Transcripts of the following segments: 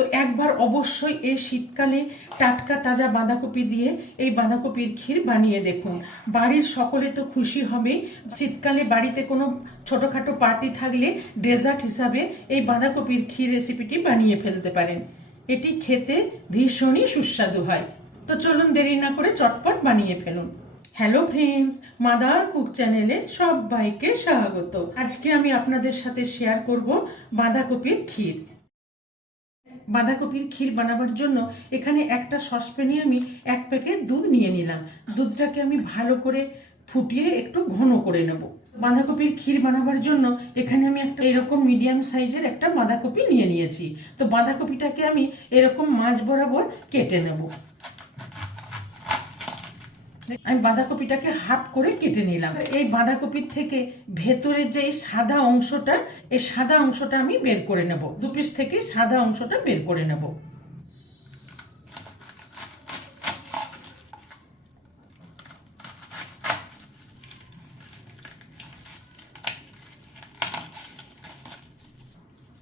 তো একবার অবশ্যই এই শীতকালে টাটকা তাজা বাঁধাকপি দিয়ে এই বাঁধাকপির ক্ষীর বানিয়ে দেখুন। বাড়ির সকলে তো খুশি হবে। শীতকালে বাড়িতে কোনো ছোটোখাটো পার্টি থাকলে ডেজার্ট হিসাবে এই বাঁধাকপির ক্ষীর রেসিপিটি বানিয়ে ফেলতে পারেন। এটি খেতে ভীষণই সুস্বাদু হয়। তো চলুন দেরি না করে চটপট বানিয়ে ফেলুন। হ্যালো ফ্রেন্ডস, মাদার কুক চ্যানেলে সবাইকে স্বাগত। আজকে আমি আপনাদের সাথে শেয়ার করব বাঁধাকপির ক্ষীর। বাঁধাকপির ক্ষীর বানাবার জন্য এখানে একটা সসপ্যানে আমি 1 প্যাকেট দুধ নিয়ে নিলাম। দুধটাকে আমি ভালো করে ফুটিয়ে একটু ঘন করে নেব। বাঁধাকপির ক্ষীর বানাবার জন্য এখানে আমি একটা এরকম মিডিয়াম সাইজের একটা বাঁধাকপি নিয়ে নিয়েছি। তো বাঁধাকপিটাকে আমি এরকম মাঝ বরাবর কেটে নেব। আমি বাঁধাকপিটাকে হাফ করে কেটে নিলাম। এই বাঁধাকপির থেকে ভেতরের যে এই সাদা অংশটা, এই সাদা অংশটা আমি বের করে নেব। 2 পিস থেকে সাদা অংশটা বের করে নেব।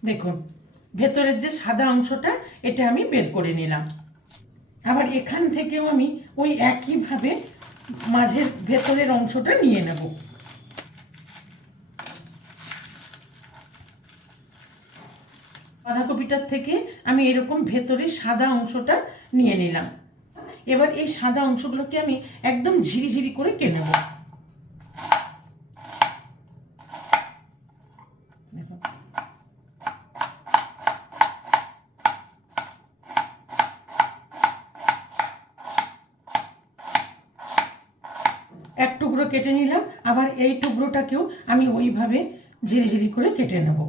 দেখুন, ভেতরের যে সাদা অংশটা এটা আমি বের করে নিলাম। আবার এখান থেকেও আমি ওই একইভাবে মাঝের ভেতরের অংশটা নিয়ে নেব। বাঁধাকপিটার থেকে আমি এরকম ভেতরে সাদা অংশটা নিয়ে নিলাম। এবার এই সাদা অংশগুলোকে আমি একদম ঝিরিঝিরি করে কেটে নেব। এক টুকরো কেটে নিলাম। আবার এই টুকরোটাকেও আমি ওইভাবে ঝিরিঝিরি করে কেটে নেব।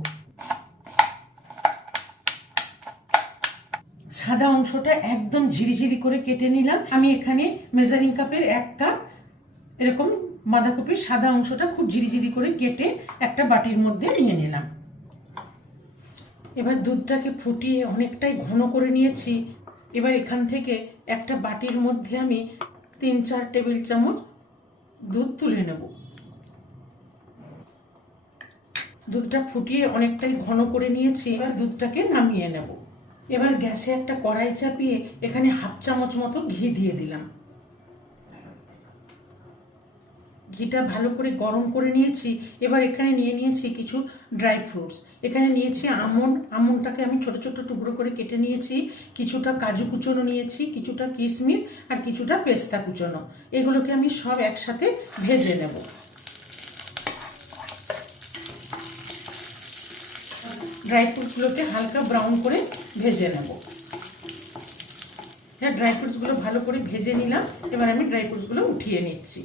সাদা অংশটা একদম ঝিরিঝিরি করে কেটে নিলাম। আমি এখানে মেজারিং কাপের 1 কাপ এরকম বাঁধাকপির সাদা অংশটা খুব ঝিরিঝিরি করে কেটে একটা বাটির মধ্যে নিয়ে নিলাম। এবার দুধটাকে ফুটিয়ে অনেকটাই ঘন করে নিয়েছি। এবার এখান থেকে একটা বাটির মধ্যে আমি 3-4 টেবিল চামচ দুধ তুলে নেব। দুধটা ফুটিয়ে অনেকটাই ঘন করে নিয়েছি। এবার দুধটাকে নামিয়ে নেব। এবার গ্যাসে একটা কড়াই চাপিয়ে এখানে 1/2 চামচ মতো ঘি দিয়ে দিলাম। ঘিটা ভালো করে গরম করে নিয়েছি। এবার এখানে নিয়ে নিয়েছি কিছু ড্রাই ফ্রুটস। এখানে নিয়েছি আমন্ড। আমন্ডটাকে আমি ছোট ছোট টুকরো করে কেটে নিয়েছি। কিছুটা কাজু কুচনো নিয়েছি, কিছুটা কিশমিশ আর কিছুটা পেস্তা কুচনো। এগুলোকে আমি সব একসাথে ভেজে নেব। ড্রাই ফ্রুটসগুলোকে হালকা ব্রাউন করে ভেজে নেব। হ্যাঁ, ড্রাই ফ্রুটসগুলো ভালো করে ভেজে নিলাম। এবার আমি ড্রাই ফ্রুটসগুলো উঠিয়ে নিচ্ছি।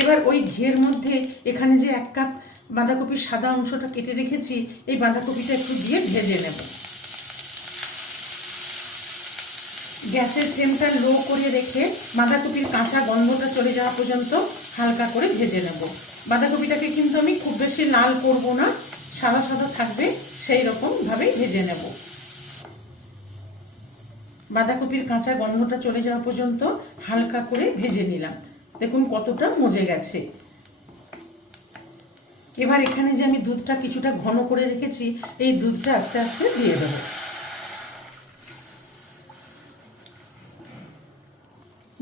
এবার ওই ঘিয়ের মধ্যে এখানে যে 1 কাপ বাঁধাকপির সাদা অংশটা কেটে রেখেছি, এই বাঁধাকপিটা একটু দিয়ে ভেজে নেব। গ্যাসের ফ্লেমটা লো করে রেখে বাঁধাকপির কাঁচা গন্ধটা চলে যাওয়া পর্যন্ত হালকা করে ভেজে নেব। বাঁধাকপিটাকে কিন্তু আমি খুব বেশি লাল করব না, সাদা সাদা থাকবে সেই রকমভাবেই ভেজে নেব। বাঁধাকপির কাঁচা গন্ধটা চলে যাওয়া পর্যন্ত হালকা করে ভেজে নিলাম। দেখুন কতটা মজে গেছে। এবার এখানে যে আমি দুধটা কিছুটা ঘন করে রেখেছি, এই দুধটা আস্তে আস্তে দিয়ে দেব।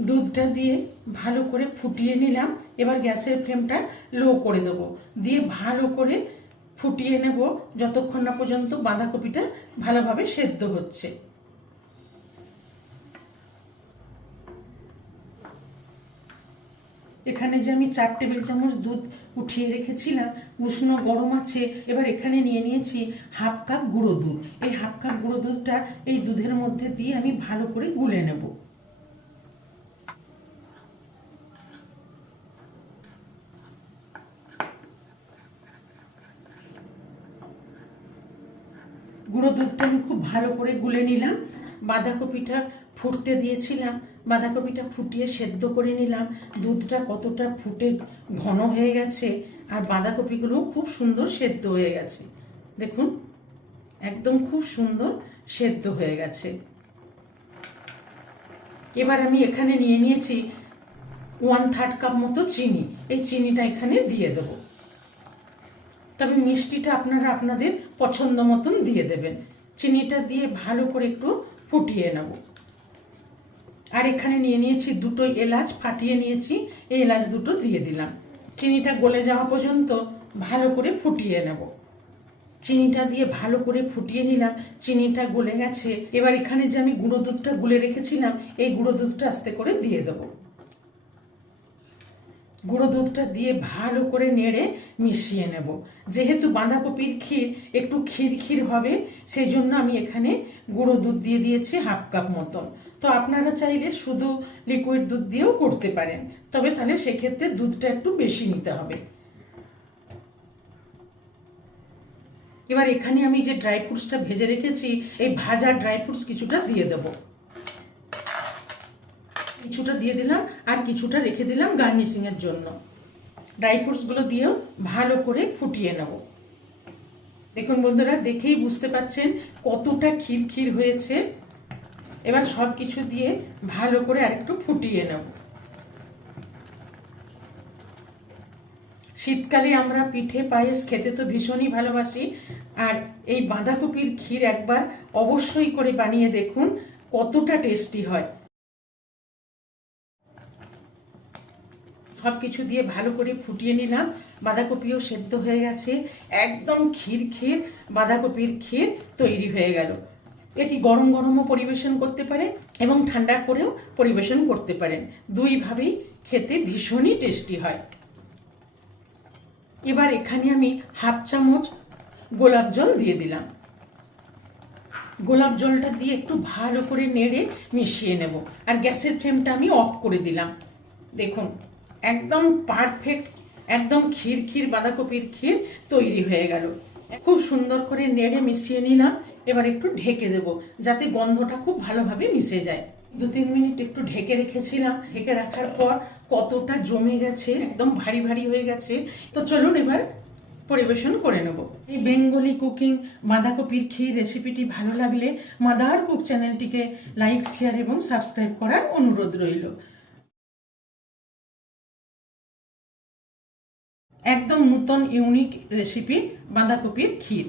দুধটা দিয়ে ভালো করে ফুটিয়ে নিলাম। এবার গ্যাসের ফ্লেমটা লো করে দেব, দিয়ে ভালো করে ফুটিয়ে নেব যতক্ষণ না পর্যন্ত বাঁধাকপিটা ভালোভাবে সেদ্ধ হচ্ছে। এখানে যে আমি 4 টেবিল চামচ দুধ উঠিয়ে রেখেছিলাম, উষ্ণ গরম আছে। এবার এখানে নিয়ে নিয়েছি 1/2 কাপ গুঁড়ো দুধ। এই 1/2 কাপ গুঁড়ো দুধটা এই দুধের মধ্যে দিয়ে আমি ভালো করে গুলে নেব। গুঁড়ো দুধটা আমি খুব ভালো করে গুলে নিলাম। বাঁধাকপিটা ফুটতে দিয়েছিলাম, বাঁধাকপিটা ফুটিয়ে সেদ্ধ করে নিলাম। দুধটা কতটা ফুটে ঘন হয়ে গেছে, আর বাঁধাকপিগুলোও খুব সুন্দর সেদ্ধ হয়ে গেছে। দেখুন একদম খুব সুন্দর সেদ্ধ হয়ে গেছে। এবার আমি এখানে নিয়ে নিয়েছি 1/3 কাপ মতো চিনি। এই চিনিটা এখানে দিয়ে দেব। তবে মিষ্টিটা আপনারা আপনাদের পছন্দ মতন দিয়ে দেবেন। চিনিটা দিয়ে ভালো করে একটু ফুটিয়ে নেব। আর এখানে নিয়ে নিয়েছি দুটো এলাচ ফাটিয়ে নিয়েছি, এই এলাচ দুটো দিয়ে দিলাম। চিনিটা গলে যাওয়া পর্যন্ত ভালো করে ফুটিয়ে নেব। চিনিটা দিয়ে ভালো করে ফুটিয়ে নিলাম, চিনিটা গলে গেছে। এবার এখানে যে আমি গুঁড়ো দুধটা গুলে রেখেছিলাম, এই গুঁড়ো দুধটা আস্তে করে দিয়ে দেবো। গুঁড়ো দুধটা দিয়ে ভালো করে নেড়ে মিশিয়ে নেব। যেহেতু বাঁধাকপির ক্ষীর একটু ক্ষীর ক্ষীর হবে, সেই জন্য আমি এখানে গুঁড়ো দুধ দিয়ে দিয়েছি 1/2 কাপ মতন। তো আপনারা চাইলে শুধু লিকুইড দুধ দিয়েও করতে পারেন, তবে তাহলে সেক্ষেত্রে দুধটা একটু বেশি নিতে হবে। এবার এখানে আমি যে ড্রাই ফ্রুটসটা ভেজে রেখেছি, এই ভাজা ড্রাই ফ্রুটস কিছুটা দিয়ে দেবো। কিছুটা দিয়ে দিলাম আর কিছুটা রেখে দিলাম গার্নিশিং এর জন্য। ড্রাই ফ্রুটসগুলো দিয়েও ভালো করে ফুটিয়ে নেব। দেখুন বন্ধুরা, দেখেই বুঝতে পাচ্ছেন কতটা ক্ষীর ক্ষীর হয়েছে। এবার সব কিছু দিয়ে ভালো করে আরেকটু ফুটিয়ে নেব। শীতকালে আমরা পিঠে পায়েস খেতে তো ভীষণই ভালোবাসি, আর এই বাঁধাকপির ক্ষীর একবার অবশ্যই করে বানিয়ে দেখুন, কতটা টেস্টি হয়। সব কিছু দিয়ে ভালো করে ফুটিয়ে নিলাম, বাঁধাকপিও সেদ্ধ হয়ে গেছে, একদম ক্ষীর ক্ষীর বাঁধাকপির ক্ষীর তৈরি হয়ে গেল। এটি গরম গরমও পরিবেশন করতে পারেন এবং ঠান্ডা করেও পরিবেশন করতে পারেন, দুইভাবেই খেতে ভীষণই টেস্টি হয়। এবার এখানে আমি 1/2 চামচ গোলাপ জল দিয়ে দিলাম। গোলাপ জলটা দিয়ে একটু ভালো করে নেড়ে মিশিয়ে নেব, আর গ্যাসের ফ্লেমটা আমি অফ করে দিলাম। দেখুন একদম পারফেক্ট, একদম ক্ষীর ক্ষীর বাঁধাকপির ক্ষীর তৈরি হয়ে গেল। খুব সুন্দর করে নেড়ে মিশিয়ে নিলাম। এবার একটু ঢেকে দেব, যাতে গন্ধটা খুব ভালোভাবে মিশে যায়। 2-3 মিনিট একটু ঢেকে রেখেছিলাম। ঢেকে রাখার পর কতটা জমে গেছে, একদম ভারী ভারী হয়ে গেছে। তো চলুন এবার পরিবেশন করে নেব। এই বেঙ্গলি কুকিং বাঁধাকপির ক্ষীর রেসিপিটি ভালো লাগলে মাদার কুক চ্যানেলটিকে লাইক, শেয়ার এবং সাবস্ক্রাইব করার অনুরোধ রইল। একদম নতুন ইউনিক রেসিপি বাঁধাকপির ক্ষীর।